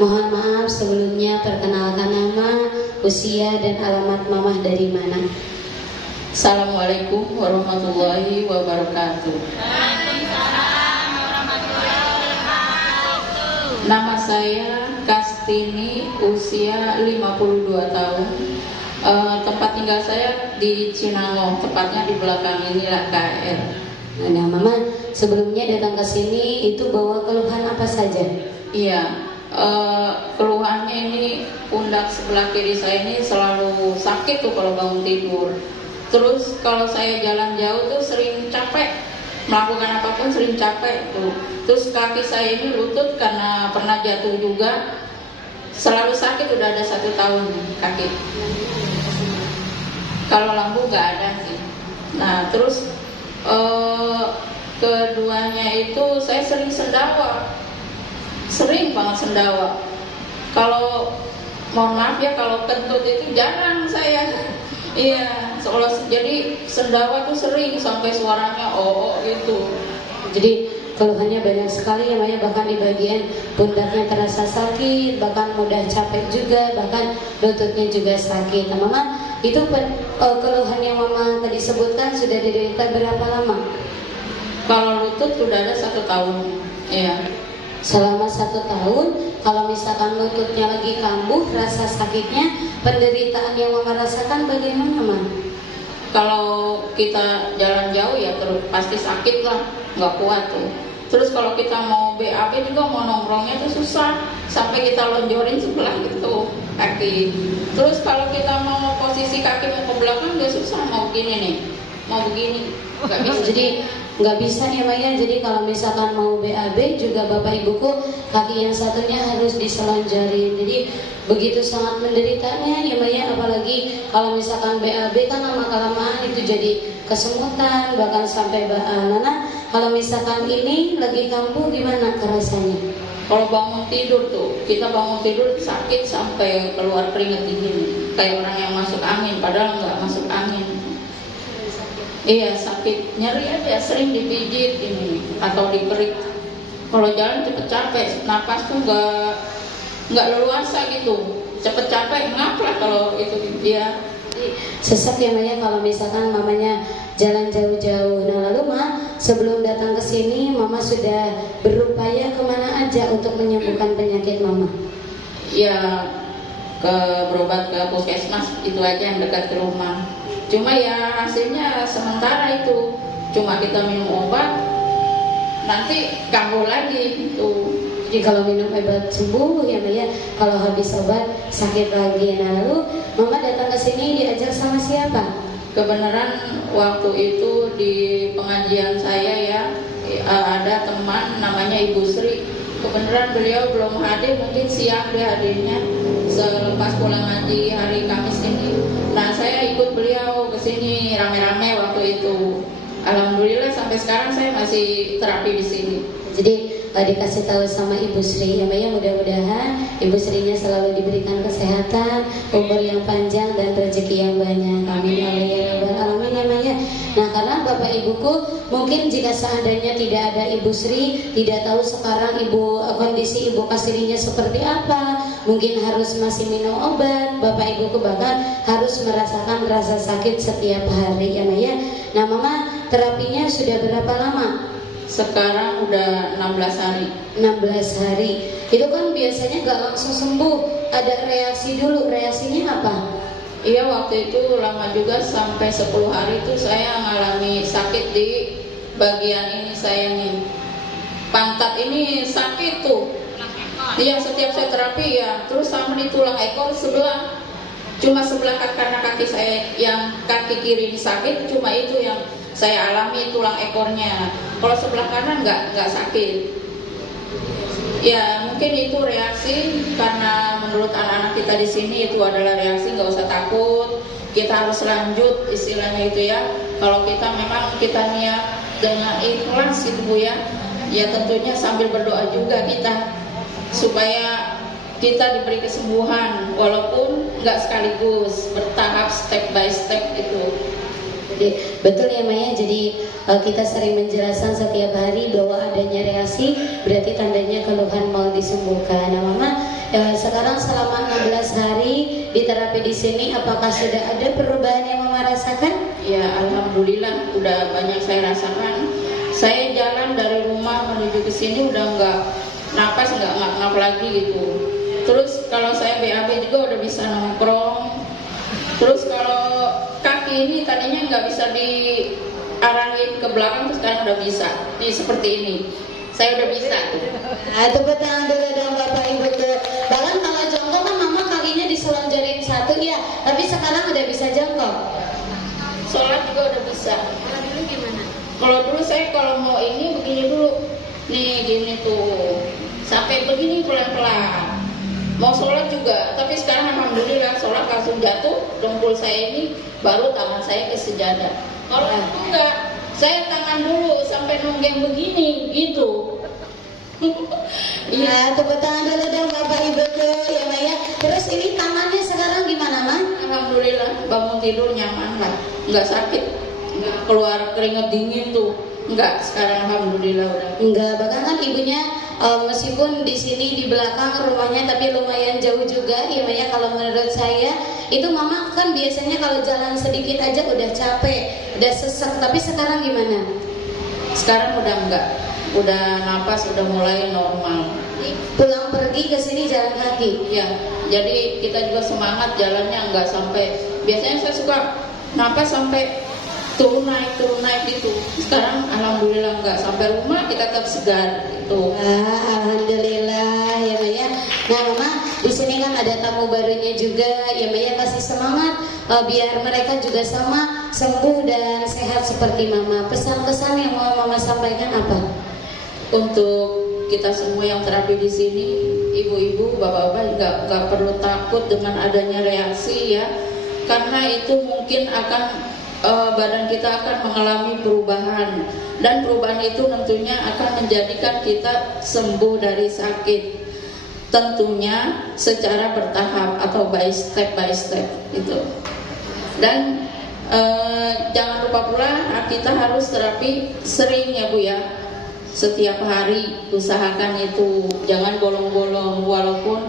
Mohon maaf sebelumnya, perkenalkan nama, usia, dan alamat mamah dari mana? Assalamualaikum warahmatullahi wabarakatuh. Nama saya Kastini, usia 52 tahun. Tempat tinggal saya di Cinangong, tepatnya di belakang inilah KR. Nah, Mama sebelumnya datang ke sini itu bawa keluhan apa saja? Iya, keluhannya ini pundak sebelah kiri saya ini selalu sakit tuh kalau bangun tidur. Terus kalau saya jalan jauh tuh sering capek, melakukan apapun sering capek tuh. Terus kaki saya ini lutut karena pernah jatuh juga selalu sakit, udah ada 1 tahun kaki. Kalau lampu nggak ada sih. Nah terus keduanya itu saya sering sendawa. Sering banget sendawa. Kalau mohon maaf ya, kalau kentut itu jarang saya. Iya, jadi sendawa tuh sering sampai suaranya oh gitu. Jadi keluhannya banyak sekali ya Maya, bahkan di bagian pundaknya terasa sakit, bahkan mudah capek juga, bahkan lututnya juga sakit. Nah Mama, itu keluhan yang Mama tadi sebutkan sudah diderita berapa lama? Kalau lutut sudah ada 1 tahun. Iya. Selama 1 tahun, kalau misalkan lututnya lagi kambuh, rasa sakitnya, penderitaan yang Mama rasakan bagaimana, Mama? Kalau kita jalan jauh ya pasti sakit lah, nggak kuat tuh. Terus kalau kita mau BAB juga mau nongkrongnya tuh susah, sampai kita lonjorin sebelah gitu kaki. Terus kalau kita mau posisi kaki mau ke belakang udah susah, mau begini nih, mau begini, nggak bisa. Jadi nggak bisa ya Maya. Jadi kalau misalkan mau BAB juga Bapak Ibuku, kaki yang satunya harus diselonjorin. Jadi begitu sangat menderitanya ya Maya. Apalagi kalau misalkan BAB kan lama-kelamaan itu jadi kesemutan, bahkan sampai Nana. Kalau misalkan ini lagi kambuh gimana rasanya? Kalau bangun tidur tuh, kita bangun tidur sakit sampai keluar keringat dingin, kayak orang yang masuk angin, padahal nggak masuk angin. Iya, sakit, nyeri aja, sering dipijit ini atau diperik. Kalau jalan cepet capek, napas tuh nggak leluasa gitu, cepet capek, ngap lah kalau itu dia. Sesak ya Maya kalau misalkan mamanya jalan jauh-jauh. Nah lalu Ma, sebelum datang ke sini Mama sudah berupaya kemana aja untuk menyembuhkan penyakit Mama? Ya berobat ke puskesmas itu aja yang dekat ke rumah. Cuma ya hasilnya sementara itu, cuma kita minum obat, nanti kambuh lagi gitu. Jadi kalau minum obat sembuh ya Maya, kalau habis obat sakit lagi. Nah lalu Mama datang ke sini diajak sama siapa? Kebenaran waktu itu di pengajian saya ya, ada teman namanya Ibu Sri. Kebenaran beliau belum hadir, mungkin siang dia hadirnya selepas pulang ngaji hari Kamis ini. Nah saya ikut beliau ke sini rame-rame waktu itu. Alhamdulillah sampai sekarang saya masih terapi di sini. Jadi dikasih tahu sama Ibu Sri ya Maya, mudah-mudahan Ibu Srinya selalu diberikan kesehatan, umur yang panjang dan rezeki yang banyak. Amin ya rabbal alamin ya Maya. Nah karena Bapak Ibuku mungkin jika seandainya tidak ada Ibu Sri, tidak tahu sekarang kondisi Ibu Kastininya seperti apa, mungkin harus masih minum obat. Bapak Ibuku bahkan harus merasakan rasa sakit setiap hari ya Maya. Nah Mama terapinya sudah berapa lama? Sekarang udah 16 hari. 16 hari. Itu kan biasanya gak langsung sembuh, ada reaksi dulu. Reaksinya apa? Iya, waktu itu lama juga, sampai 10 hari itu saya mengalami sakit di bagian ini saya nih. Pantat ini sakit tuh. Iya, setiap saya terapi ya. Terus sama di tulang ekor sebelah. Cuma sebelah karena kaki saya yang kaki kiri ini sakit, cuma itu yang saya alami tulang ekornya. Kalau sebelah kanan nggak sakit. Ya mungkin itu reaksi, karena menurut anak-anak kita di sini itu adalah reaksi, nggak usah takut. Kita harus lanjut istilahnya itu ya. Kalau kita memang kita niat dengan ikhlas gitu Bu ya. Ya tentunya sambil berdoa juga kita supaya kita diberi kesembuhan, walaupun nggak sekaligus, bertahap step by step itu. Jadi, betul ya Maya. Jadi kita sering menjelaskan setiap hari bahwa adanya reaksi berarti tandanya keluhan mau disembuhkan. Nah Mama, di sini, apakah sudah ada perubahan yang Mama rasakan? Ya, alhamdulillah udah banyak saya rasakan. Saya jalan dari rumah menuju ke sini udah nggak napas, nggak ngap lagi gitu. Terus kalau saya BAB juga udah bisa nongkrong. Terus kalau kaki ini tadinya nggak bisa diarahin ke belakang, terus sekarang udah bisa. Ini seperti ini. Saya udah bisa. Tepuk tangan dulu dong Bapak Ibu tuh. Bahkan kalau jongkok kan Mama kakinya diselonjorin satu ya, tapi sekarang udah bisa jongkok. Sholat juga udah bisa. Kalau dulu gimana? Kalau dulu saya kalau mau ini begini dulu. Nih gini tuh. Sampai begini pelan-pelan. Mau sholat juga, tapi sekarang alhamdulillah sholat langsung jatuh, dengkul saya ini baru tangan saya ke sejadah. Kalau itu enggak, saya tangan dulu sampai nunggeng begini gitu. Iya, tepuk tangan dulu dong Bapak Ibu tuh ya Maya. Terus ini tangannya sekarang gimana Ma? Alhamdulillah bangun tidur nyaman lah, nggak sakit, nggak keluar keringat dingin tuh, nggak. Sekarang alhamdulillah udah. Enggak, bahkan kan ibunya meskipun di sini di belakang rumahnya tapi lumayan jauh juga ya Maya. Kalau menurut saya itu Mama kan biasanya kalau jalan sedikit aja udah capek, udah sesek, tapi sekarang gimana? Sekarang udah enggak, udah napas udah mulai normal. Pulang pergi ke sini jalan kaki. Ya, jadi kita juga semangat jalannya enggak sampai. Biasanya saya suka napas sampai turun naik gitu. Sekarang alhamdulillah enggak, sampai rumah kita tetap segar gitu. Alhamdulillah ya Maya. Nah Mama, di sini kan ada tamu barunya juga ya Maya, kasih semangat biar mereka juga sama sembuh dan sehat seperti Mama. Pesan-pesan yang mau Mama sampaikan apa? Untuk kita semua yang terapi di sini, ibu-ibu, bapak-bapak nggak perlu takut dengan adanya reaksi ya, karena itu mungkin akan badan kita akan mengalami perubahan, dan perubahan itu tentunya akan menjadikan kita sembuh dari sakit, tentunya secara bertahap atau by step itu. Dan jangan lupa pula kita harus terapi sering ya Bu ya. Setiap hari usahakan itu, jangan bolong-bolong, walaupun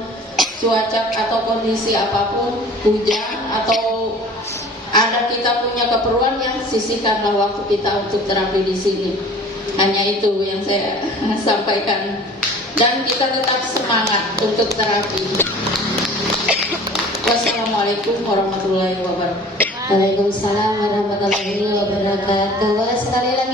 cuaca atau kondisi apapun, hujan atau ada kita punya keperluan, yang sisihkanlah waktu kita untuk terapi di sini. Hanya itu yang saya sampaikan, dan kita tetap semangat untuk terapi. Wassalamualaikum warahmatullahi wabarakatuh. Waalaikumsalam warahmatullahi wabarakatuh. Sekali lagi